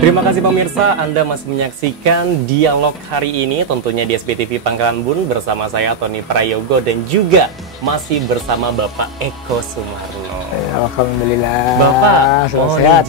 Terima kasih pemirsa, Anda masih menyaksikan dialog hari ini tentunya di SBTV Pangkalan Bun bersama saya Tony Prayogo dan juga masih bersama Bapak Eko Sumarno. Alhamdulillah. Bapak, sehat.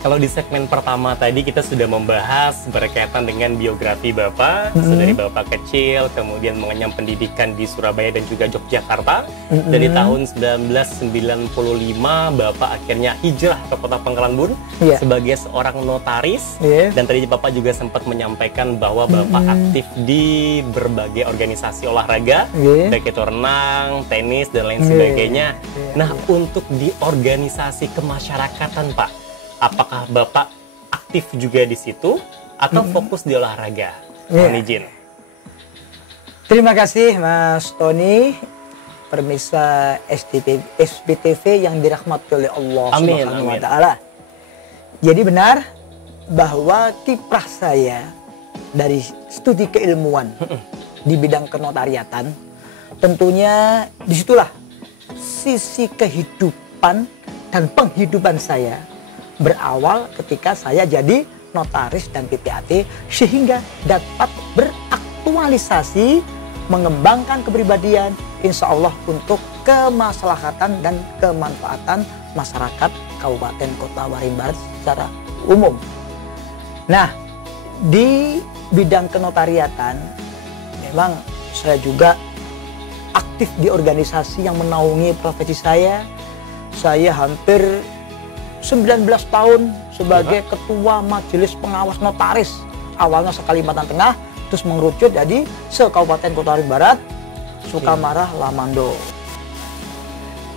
Kalau di segmen pertama tadi kita sudah membahas berkaitan dengan biografi Bapak, dari Bapak kecil, kemudian mengenyam pendidikan di Surabaya dan juga Yogyakarta. Dari tahun 1995 Bapak akhirnya hijrah ke Kota Pangkalan Bun sebagai seorang notaris. Dan tadi Bapak juga sempat menyampaikan bahwa Bapak aktif di berbagai organisasi olahraga, baik itu renang, tenis, dan lain sebagainya. Nah, untuk di organisasi kemasyarakatan, Pak, apakah Bapak aktif juga di situ atau fokus di olahraga? Mohon izin. Terima kasih Mas Tony, pemirsa SBTV yang dirahmati oleh Allah Subhanahu wa Ta'ala. Jadi benar bahwa kiprah saya dari studi keilmuan di bidang kenotariatan, tentunya disitulah sisi kehidupan dan penghidupan saya berawal ketika saya jadi notaris dan PPAT, sehingga dapat beraktualisasi, mengembangkan kepribadian, insya Allah untuk kemaslahatan dan kemanfaatan masyarakat Kabupaten Kota Waringin Barat secara umum. Nah, di bidang kenotariatan memang saya juga aktif di organisasi yang menaungi profesi saya. Saya hampir 19 tahun sebagai ketua majelis pengawas notaris, awalnya se-Kalimantan Tengah, terus mengerucut jadi se-Kabupaten Kota Waringin Barat, Sukamarah, Lamando.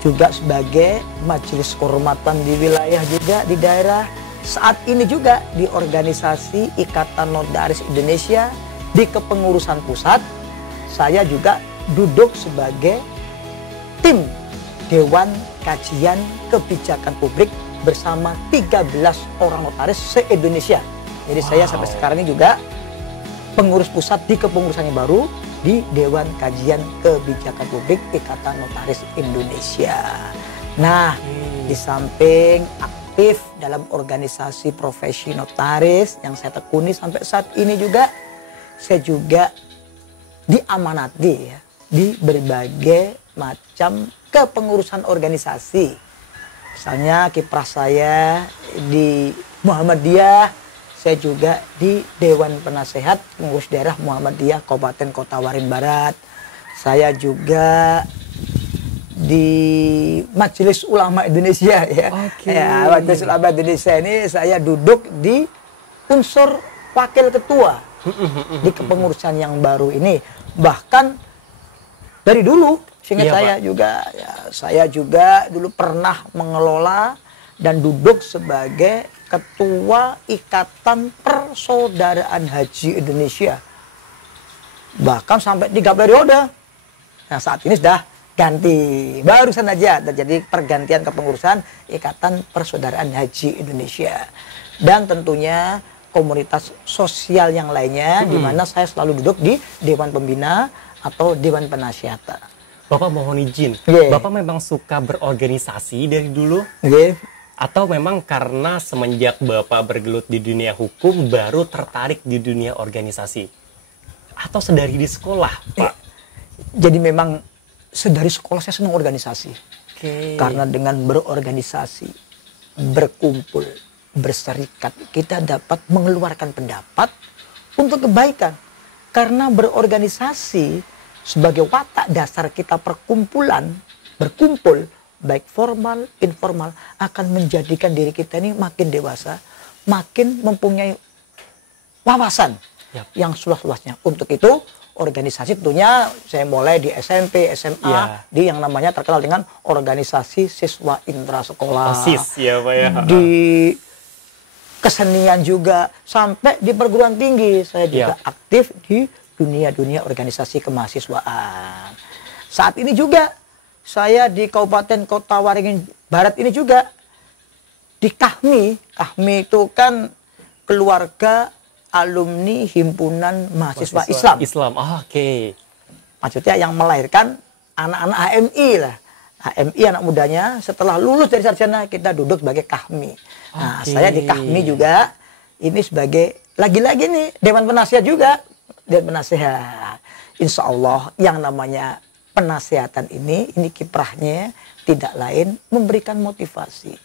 Juga sebagai majelis kehormatan di wilayah juga di daerah. Saat ini juga di organisasi Ikatan Notaris Indonesia di kepengurusan pusat, saya juga duduk sebagai tim Dewan Kajian Kebijakan Publik bersama 13 orang notaris se-Indonesia. Jadi saya sampai sekarang ini juga pengurus pusat di kepengurusan yang baru di Dewan Kajian Kebijakan Publik Ikatan Notaris Indonesia. Nah, di samping aktif dalam organisasi profesi notaris yang saya tekuni sampai saat ini juga, saya juga diamanati ya, di berbagai macam kepengurusan organisasi. Misalnya kiprah saya di Muhammadiyah, saya juga di Dewan Penasehat Pengurus Daerah Muhammadiyah Kabupaten Kota Waringin Barat. Saya juga di Majelis Ulama Indonesia ya. Ya, Majelis Ulama Indonesia ini saya duduk di unsur wakil ketua di kepengurusan yang baru ini. Bahkan dari dulu seingat saya juga, ya, saya juga dulu pernah mengelola dan duduk sebagai Ketua Ikatan Persaudaraan Haji Indonesia. Bahkan sampai 3 periode. Nah, saat ini sudah ganti. Barusan aja terjadi pergantian kepengurusan Ikatan Persaudaraan Haji Indonesia. Dan tentunya komunitas sosial yang lainnya, di mana saya selalu duduk di Dewan Pembina atau Dewan Penasihat. Bapak mohon izin, Bapak memang suka berorganisasi dari dulu? Atau memang karena semenjak Bapak bergelut di dunia hukum baru tertarik di dunia organisasi? Atau sedari di sekolah, Pak? Jadi memang sedari sekolah saya senang organisasi. Karena dengan berorganisasi, berkumpul, berserikat, kita dapat mengeluarkan pendapat untuk kebaikan. Karena berorganisasi sebagai watak dasar kita perkumpulan, berkumpul, baik formal, informal, akan menjadikan diri kita ini makin dewasa, makin mempunyai wawasan yang seluas-luasnya. Untuk itu, organisasi tentunya saya mulai di SMP, SMA, di yang namanya terkenal dengan organisasi siswa intrasekolah. OSIS ya Pak ya. Di kesenian juga, sampai di perguruan tinggi saya juga aktif di dunia organisasi kemahasiswaan. Saat ini juga saya di Kabupaten Kota Waringin Barat ini juga di KAHMI. KAHMI itu kan keluarga alumni himpunan mahasiswa Islam. Oke. Maksudnya yang melahirkan anak-anak HMI lah. HMI anak mudanya setelah lulus dari sarjana kita duduk sebagai KAHMI. Nah, saya di KAHMI juga ini sebagai lagi-lagi nih dewan penasihat juga. Dewan penasihat. Insya Allah yang namanya penasihatan ini kiprahnya tidak lain memberikan motivasi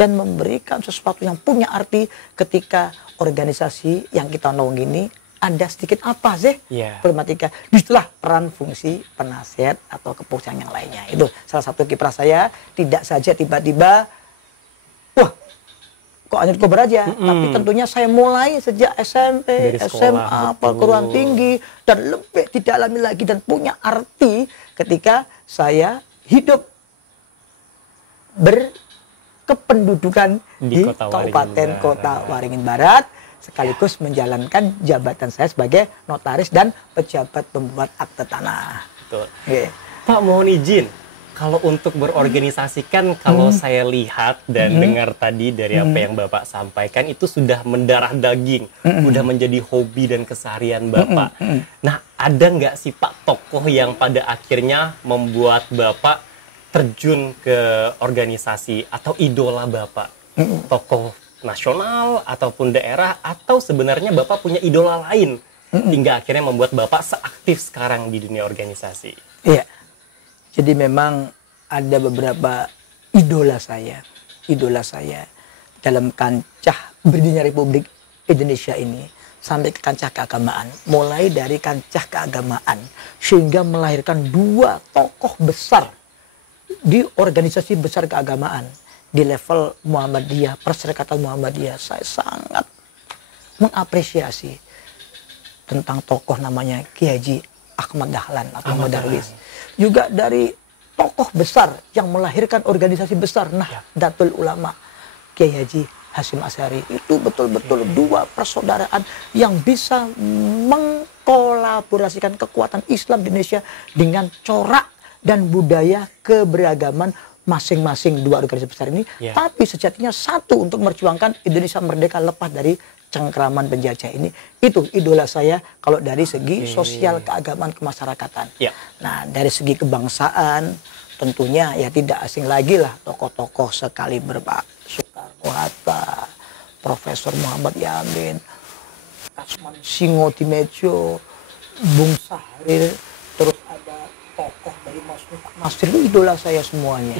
dan memberikan sesuatu yang punya arti ketika organisasi yang kita naungi ini ada sedikit apa sih problematika. Disitulah peran fungsi penasihat atau keputusan yang lainnya. Itu salah satu kiprah saya. Tidak saja tiba-tiba, wah kok Anyut Kobar aja. Tapi tentunya saya mulai sejak SMP, SMA, perguruan tinggi. Dan lebih didalami lagi dan punya arti ketika saya hidup berkependudukan di Kabupaten Kota Waringin Barat, sekaligus menjalankan jabatan saya sebagai notaris dan pejabat pembuat akte tanah. Betul. Pak, mohon izin, kalau untuk berorganisasi kan kalau saya lihat dan dengar tadi dari apa yang Bapak sampaikan itu sudah mendarah daging, sudah menjadi hobi dan keseharian Bapak. Nah, ada nggak sih Pak tokoh yang pada akhirnya membuat Bapak terjun ke organisasi atau idola Bapak? Tokoh nasional ataupun daerah, atau sebenarnya Bapak punya idola lain hingga akhirnya membuat Bapak seaktif sekarang di dunia organisasi? Iya. Jadi memang ada beberapa idola saya dalam kancah berdirinya Republik Indonesia ini sampai ke kancah keagamaan. Mulai dari kancah keagamaan sehingga melahirkan dua tokoh besar di organisasi besar keagamaan. Di level Muhammadiyah, Perserikatan Muhammadiyah, saya sangat mengapresiasi tentang tokoh namanya Kiai Haji Ahmad Dahlan atau Ahmad Darwis. Juga dari tokoh besar yang melahirkan organisasi besar, Nahdlatul Ulama, Kiai Haji Hasyim Asy'ari. Itu betul-betul dua persaudaraan yang bisa mengkolaborasikan kekuatan Islam di Indonesia dengan corak dan budaya keberagaman masing-masing dua organisasi besar ini, tapi sejatinya satu untuk memperjuangkan Indonesia merdeka lepas dari cengkraman penjajah ini. Itu idola saya kalau dari segi sosial keagamaan kemasyarakatan. Nah, dari segi kebangsaan tentunya ya tidak asing lagi lah tokoh-tokoh sekaliber Pak Soekarno-Hatta, Profesor Muhammad Yamin, Kasman Singo Timejo, Bung Sahrir, terus ada tokoh dari Masir, itu idola saya semuanya.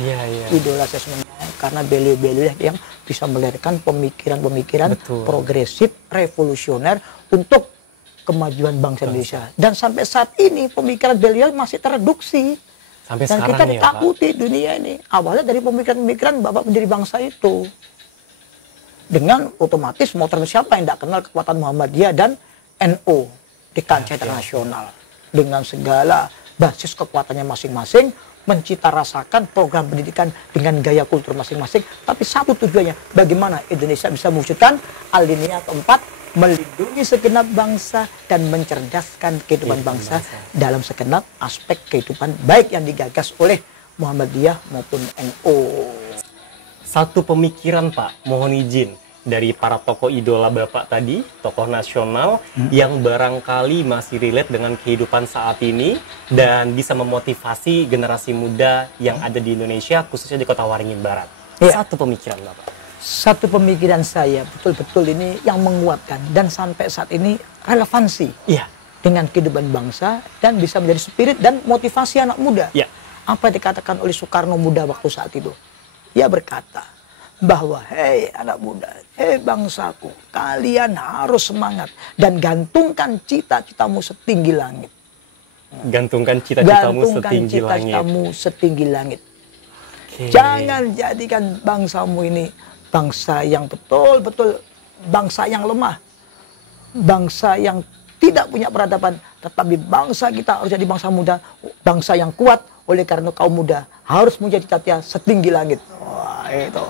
Idola saya semuanya karena beliau-beliau yang bisa melahirkan pemikiran-pemikiran progresif, revolusioner untuk kemajuan bangsa Indonesia. Dan sampai saat ini pemikiran beliau masih tereduksi. Sampai dan sekarang kita ditakuti dunia ini. Awalnya dari pemikiran-pemikiran Bapak pendiri bangsa itu. Dengan otomatis mau terus siapa yang tidak kenal kekuatan Muhammadiyah dan NU di kancah internasional. Dengan segala basis kekuatannya masing-masing, mencita rasakan program pendidikan dengan gaya kultur masing-masing, tapi satu tujuannya, bagaimana Indonesia bisa mewujudkan alinea keempat, melindungi segenap bangsa dan mencerdaskan kehidupan bangsa dalam segenap aspek kehidupan baik yang digagas oleh Muhammadiyah maupun NU. Satu pemikiran Pak, mohon izin, dari para tokoh idola Bapak tadi, tokoh nasional yang barangkali masih relate dengan kehidupan saat ini dan bisa memotivasi generasi muda yang ada di Indonesia, khususnya di Kota Waringin Barat. Satu pemikiran Bapak. Satu pemikiran saya betul-betul ini yang menguatkan dan sampai saat ini relevansi dengan kehidupan bangsa dan bisa menjadi spirit dan motivasi anak muda. Apa yang dikatakan oleh Soekarno muda waktu saat itu? Ia berkata bahwa, hei anak muda, hei bangsaku, kalian harus semangat dan gantungkan cita-citamu setinggi langit. Gantungkan cita-citamu setinggi langit. Jangan jadikan bangsamu ini bangsa yang betul-betul bangsa yang lemah, bangsa yang tidak punya peradaban, tetapi bangsa kita harus jadi bangsa muda, bangsa yang kuat. Oleh karena kaum muda harus menjadi cahaya setinggi langit. Wah, itu.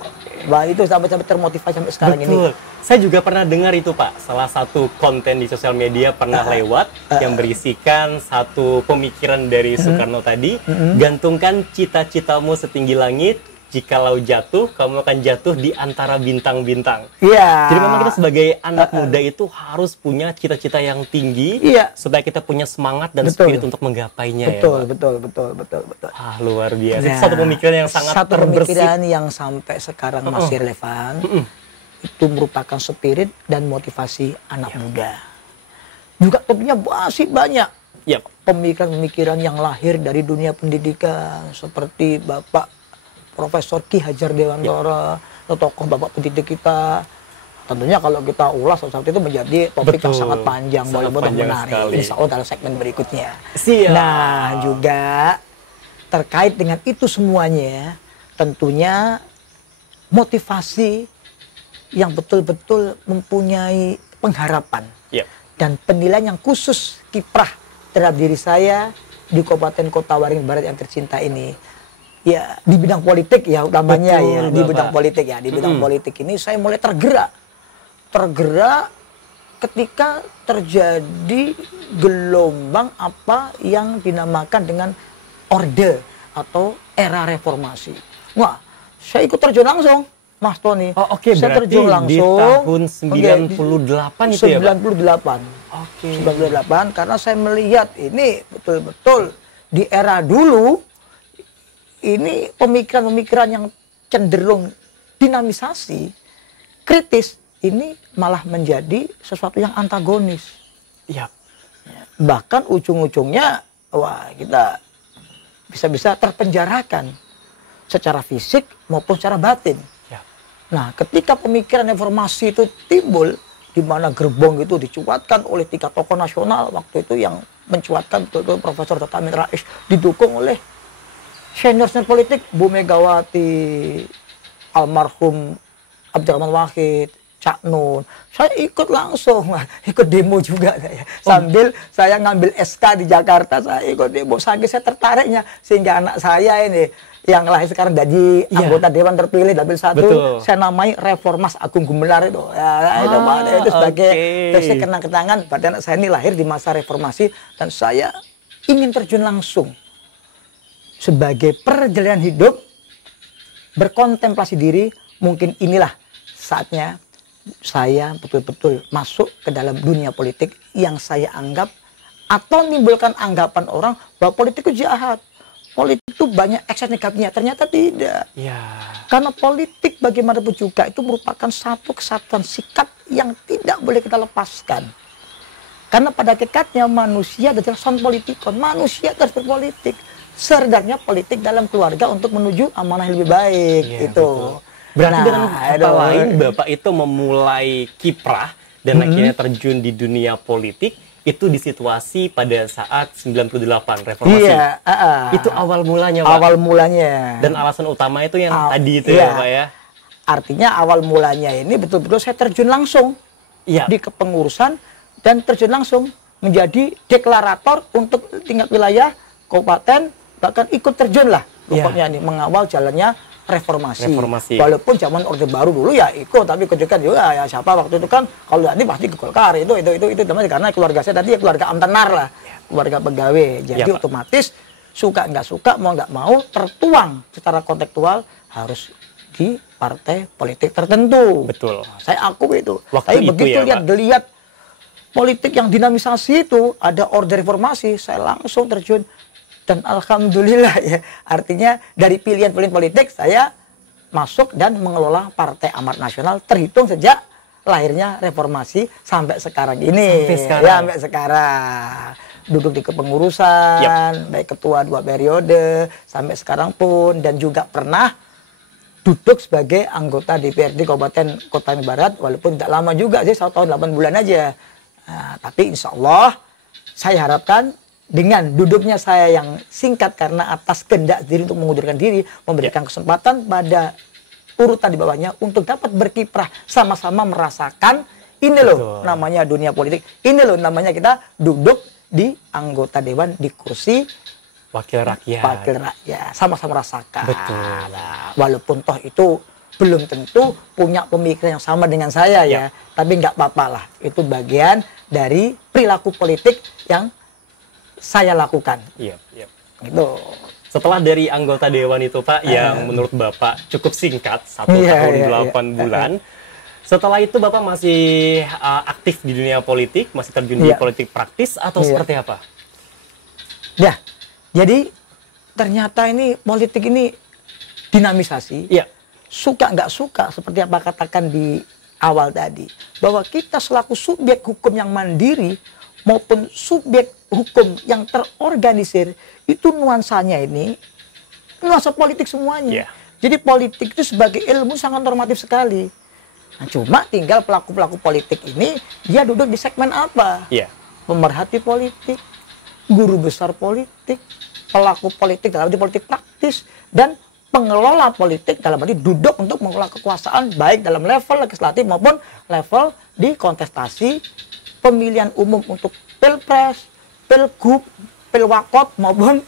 Wah, itu sampai termotivasi sampai sekarang. Betul. Ini. Saya juga pernah dengar itu, Pak. Salah satu konten di sosial media pernah lewat yang berisikan satu pemikiran dari Soekarno tadi, gantungkan cita-citamu setinggi langit. Jikalau jatuh, kamu akan jatuh di antara bintang-bintang. Iya. Jadi memang kita sebagai anak muda itu harus punya cita-cita yang tinggi, supaya kita punya semangat dan spirit untuk menggapainya. Betul, ya, betul. Ah, luar biasa. Nah, Satu pemikiran yang sangat satu terbersih. pemikiran yang sampai sekarang masih relevan. Itu merupakan spirit dan motivasi anak muda. Juga tentunya masih banyak pemikiran-pemikiran yang lahir dari dunia pendidikan, seperti Bapak Profesor Ki Hajar Dewantara, tokoh bapak pendidik kita. Tentunya kalau kita ulas saat itu menjadi topik yang sangat panjang, walaupun menarik. Insya Allah dalam segmen berikutnya. Siap. Nah, juga terkait dengan itu semuanya, tentunya motivasi yang betul-betul mempunyai pengharapan dan penilaian yang khusus kiprah terhadap diri saya di Kabupaten Kota Waringin Barat yang tercinta ini. Ya, di bidang politik ya utamanya. Betul, ya, di bidang politik ya, di bidang politik ini saya mulai tergerak ketika terjadi gelombang apa yang dinamakan dengan orde atau era reformasi. Wah, saya ikut terjun langsung, Mas Tony. Oh, oke, saya berarti terjun langsung di tahun 98 itu ya, Pak? 98. Oke. 98 karena saya melihat ini betul-betul di era dulu ini pemikiran-pemikiran yang cenderung dinamisasi, kritis, ini malah menjadi sesuatu yang antagonis. Iya. Bahkan ujung-ujungnya, wah kita bisa-bisa terpenjarakan secara fisik maupun secara batin. Ya. Nah, ketika pemikiran reformasi itu timbul, di mana gerbong itu dicuatkan oleh 3 tokoh nasional waktu itu yang mencuatkan betul-betul Profesor Dr. Amin Rais, didukung oleh senior politik Bu Megawati, almarhum Abdurrahman Wahid, Cak Nun. Saya ikut langsung, ikut demo juga saya. Sambil saya ngambil SK di Jakarta, saya ikut demo. Saking saya tertariknya, sehingga anak saya ini yang lahir sekarang jadi anggota Dewan terpilih Dapil 1, saya namai Reformas Agung Gumelar itu. Ya, itu sebagai basic kenang-kenangan pada anak saya ini lahir di masa reformasi, dan saya ingin terjun langsung sebagai perjalanan hidup, berkontemplasi diri. Mungkin inilah saatnya saya betul-betul masuk ke dalam dunia politik yang saya anggap atau menimbulkan anggapan orang bahwa politik itu jahat, politik itu banyak ekses negatifnya. Ternyata tidak. Karena politik bagaimanapun juga itu merupakan satu kesatuan sikap yang tidak boleh kita lepaskan. Karena pada hakikatnya manusia adalah son politikon, manusia harus berpolitik. Seredarnya politik dalam keluarga untuk menuju amanah yang lebih baik. Itu. Berarti dengan kata lain, Bapak itu memulai kiprah dan akhirnya terjun di dunia politik itu di situasi pada saat 98 reformasi. Iya. Itu awal mulanya, Pak. Awal mulanya. Dan alasan utama itu yang tadi itu ya, Pak ya. Artinya awal mulanya ini betul-betul saya terjun langsung di kepengurusan dan terjun langsung menjadi deklarator untuk tingkat wilayah, kabupaten, bahkan ikut terjun lah pokoknya nih mengawal jalannya reformasi. Walaupun zaman Orde Baru dulu ya ikut, tapi ikut juga ya siapa waktu itu kan kalau nanti pasti ke Golkar itu namanya, karena keluarga saya tadi ya keluarga amtenar lah, keluarga pegawai. Jadi otomatis suka nggak suka, mau nggak mau tertuang secara kontekstual harus di partai politik tertentu. Betul. Saya akui itu. Tapi begitu lihat politik yang dinamisasi itu, ada orde reformasi, saya langsung terjun. Dan alhamdulillah ya, artinya dari pilihan-pilihan politik saya masuk dan mengelola Partai Amanat Nasional terhitung sejak lahirnya reformasi sampai sekarang ini. Sampai sekarang. Duduk di kepengurusan, baik ketua 2 periode, sampai sekarang pun, dan juga pernah duduk sebagai anggota DPRD Kabupaten Kota Waringin Barat, walaupun tidak lama juga sih, 1 tahun 8 bulan aja. Nah, tapi insya Allah saya harapkan dengan duduknya saya yang singkat karena atas kehendak diri untuk mengundurkan diri, memberikan kesempatan pada urutan di bawahnya untuk dapat berkiprah, sama-sama merasakan Ini loh namanya dunia politik. Ini loh namanya kita duduk di anggota dewan di kursi wakil rakyat. Wakil rakyat, sama-sama rasakan. Betul. Nah, walaupun toh itu belum tentu punya pemikiran yang sama dengan saya ya, tapi nggak apa-apa lah. Itu bagian dari perilaku politik yang saya lakukan. Iya. Gitu. Setelah dari anggota dewan itu Pak, yang menurut Bapak cukup singkat, 1 tahun 8 bulan. Setelah itu Bapak masih aktif di dunia politik, masih terjun di politik praktis atau seperti apa? Ya, jadi ternyata ini politik ini dinamisasi. Iya. Suka nggak suka, seperti apa katakan di awal tadi, bahwa kita selaku subjek hukum yang mandiri maupun subjek hukum yang terorganisir, itu nuansanya ini nuansa politik semuanya. Jadi politik itu sebagai ilmu sangat normatif sekali. Nah, cuma tinggal pelaku-pelaku politik ini dia duduk di segmen apa? Pemerhati politik, guru besar politik, pelaku politik dalam arti politik praktis, dan pengelola politik dalam arti duduk untuk mengelola kekuasaan baik dalam level legislatif maupun level di kontestasi pemilihan umum untuk pilpres, pilgub, pilwakot maupun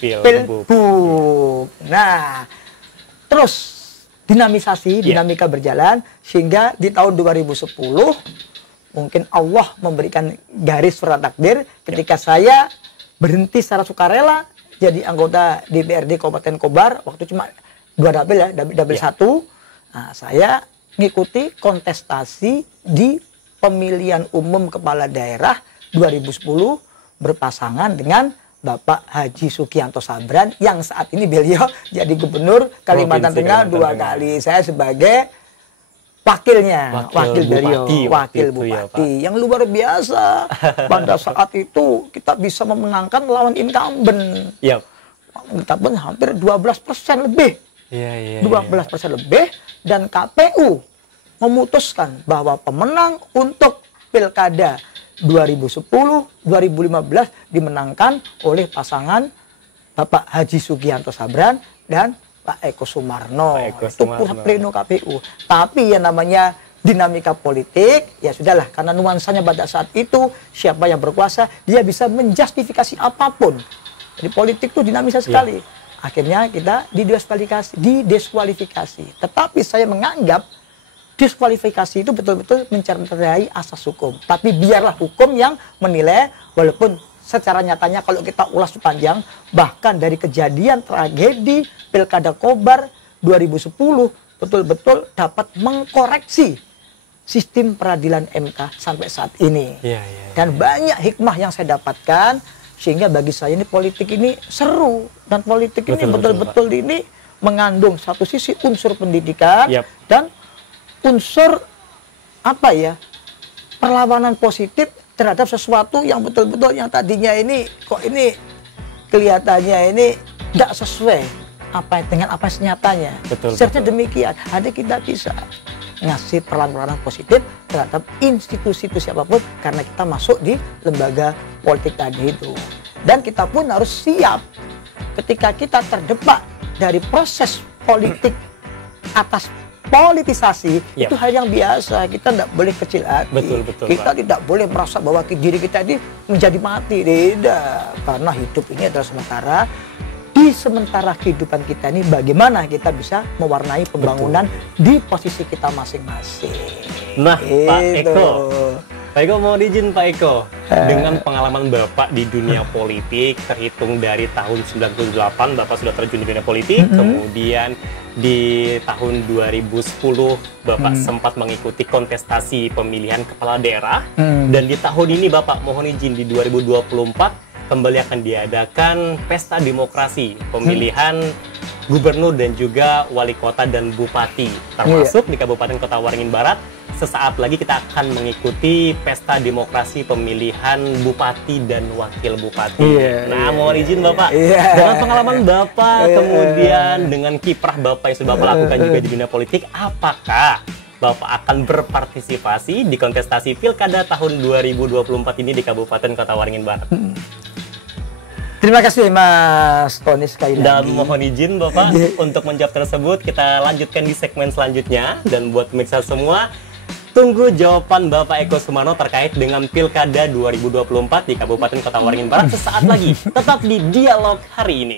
pilbub. Nah, terus dinamika berjalan sehingga di tahun 2010 mungkin Allah memberikan garis surat takdir ketika saya berhenti secara sukarela jadi anggota DPRD Kabupaten Kobar, waktu cuma 2 dapil ya, dapil 1. Nah, saya ngikuti kontestasi di pemilihan umum kepala daerah 2010 berpasangan dengan Bapak Haji Sugianto Sabran yang saat ini beliau jadi gubernur Kalimantan Tengah 2 kali. Saya sebagai wakilnya, wakil beliau, wakil bupati yang luar biasa. Pada saat itu kita bisa memenangkan lawan incumbent. Incumbent hampir 12% lebih. 12% lebih, dan KPU memutuskan bahwa pemenang untuk Pilkada 2010-2015 dimenangkan oleh pasangan Bapak Haji Sugianto Sabran dan Pak Eko Sumarno. Itu pusat pleno KPU. Tapi yang namanya dinamika politik, ya sudahlah, karena nuansanya pada saat itu siapa yang berkuasa, dia bisa menjustifikasi apapun. Jadi politik itu dinamisa sekali. Akhirnya kita didiskualifikasi. Tetapi saya menganggap diskualifikasi itu betul-betul mencederai asas hukum. Tapi biarlah hukum yang menilai, walaupun secara nyatanya kalau kita ulas panjang, bahkan dari kejadian tragedi Pilkada Kobar 2010 betul-betul dapat mengkoreksi sistem peradilan MK sampai saat ini. Dan banyak hikmah yang saya dapatkan, sehingga bagi saya ini politik ini seru, dan politik ini betul-betul ini mengandung satu sisi unsur pendidikan dan unsur apa ya, perlawanan positif terhadap sesuatu yang betul-betul yang tadinya ini kok ini kelihatannya ini nggak sesuai dengan apa senyatanya. Seharusnya demikian. Ada kita bisa ngasih perlawanan positif terhadap institusi itu siapapun karena kita masuk di lembaga politik tadi itu. Dan kita pun harus siap ketika kita terdepak dari proses politik atas politisasi, itu hal yang biasa. Kita tidak boleh kecil hati. Kita tidak boleh merasa bahwa diri kita ini menjadi mati. Tidak. Karena hidup ini adalah sementara. Di sementara kehidupan kita ini bagaimana kita bisa mewarnai pembangunan di posisi kita masing-masing. Nah, Pak Eko mau izin Pak Eko, dengan pengalaman Bapak di dunia politik terhitung dari tahun 98 Bapak sudah terjun di dunia politik, kemudian di tahun 2010 Bapak sempat mengikuti kontestasi pemilihan kepala daerah, dan di tahun ini Bapak mohon izin di 2024 kembali akan diadakan pesta demokrasi pemilihan gubernur dan juga wali kota dan bupati, termasuk di Kabupaten Kota Waringin Barat. Sesaat lagi kita akan mengikuti pesta demokrasi pemilihan bupati dan wakil bupati. Nah, mohon izin Bapak, dengan pengalaman Bapak, kemudian dengan kiprah Bapak yang sudah Bapak lakukan juga di dunia politik, apakah Bapak akan berpartisipasi di kontestasi Pilkada tahun 2024 ini di Kabupaten Kota Waringin Barat? Terima kasih Mas Tony sekali lagi. Dan mohon izin Bapak untuk menjawab tersebut, kita lanjutkan di segmen selanjutnya. Dan buat pemirsa semua, Tunggu jawaban Bapak Eko Sumarno terkait dengan Pilkada 2024 di Kabupaten Kota Waringin Barat sesaat lagi. Tetap di Dialog hari ini.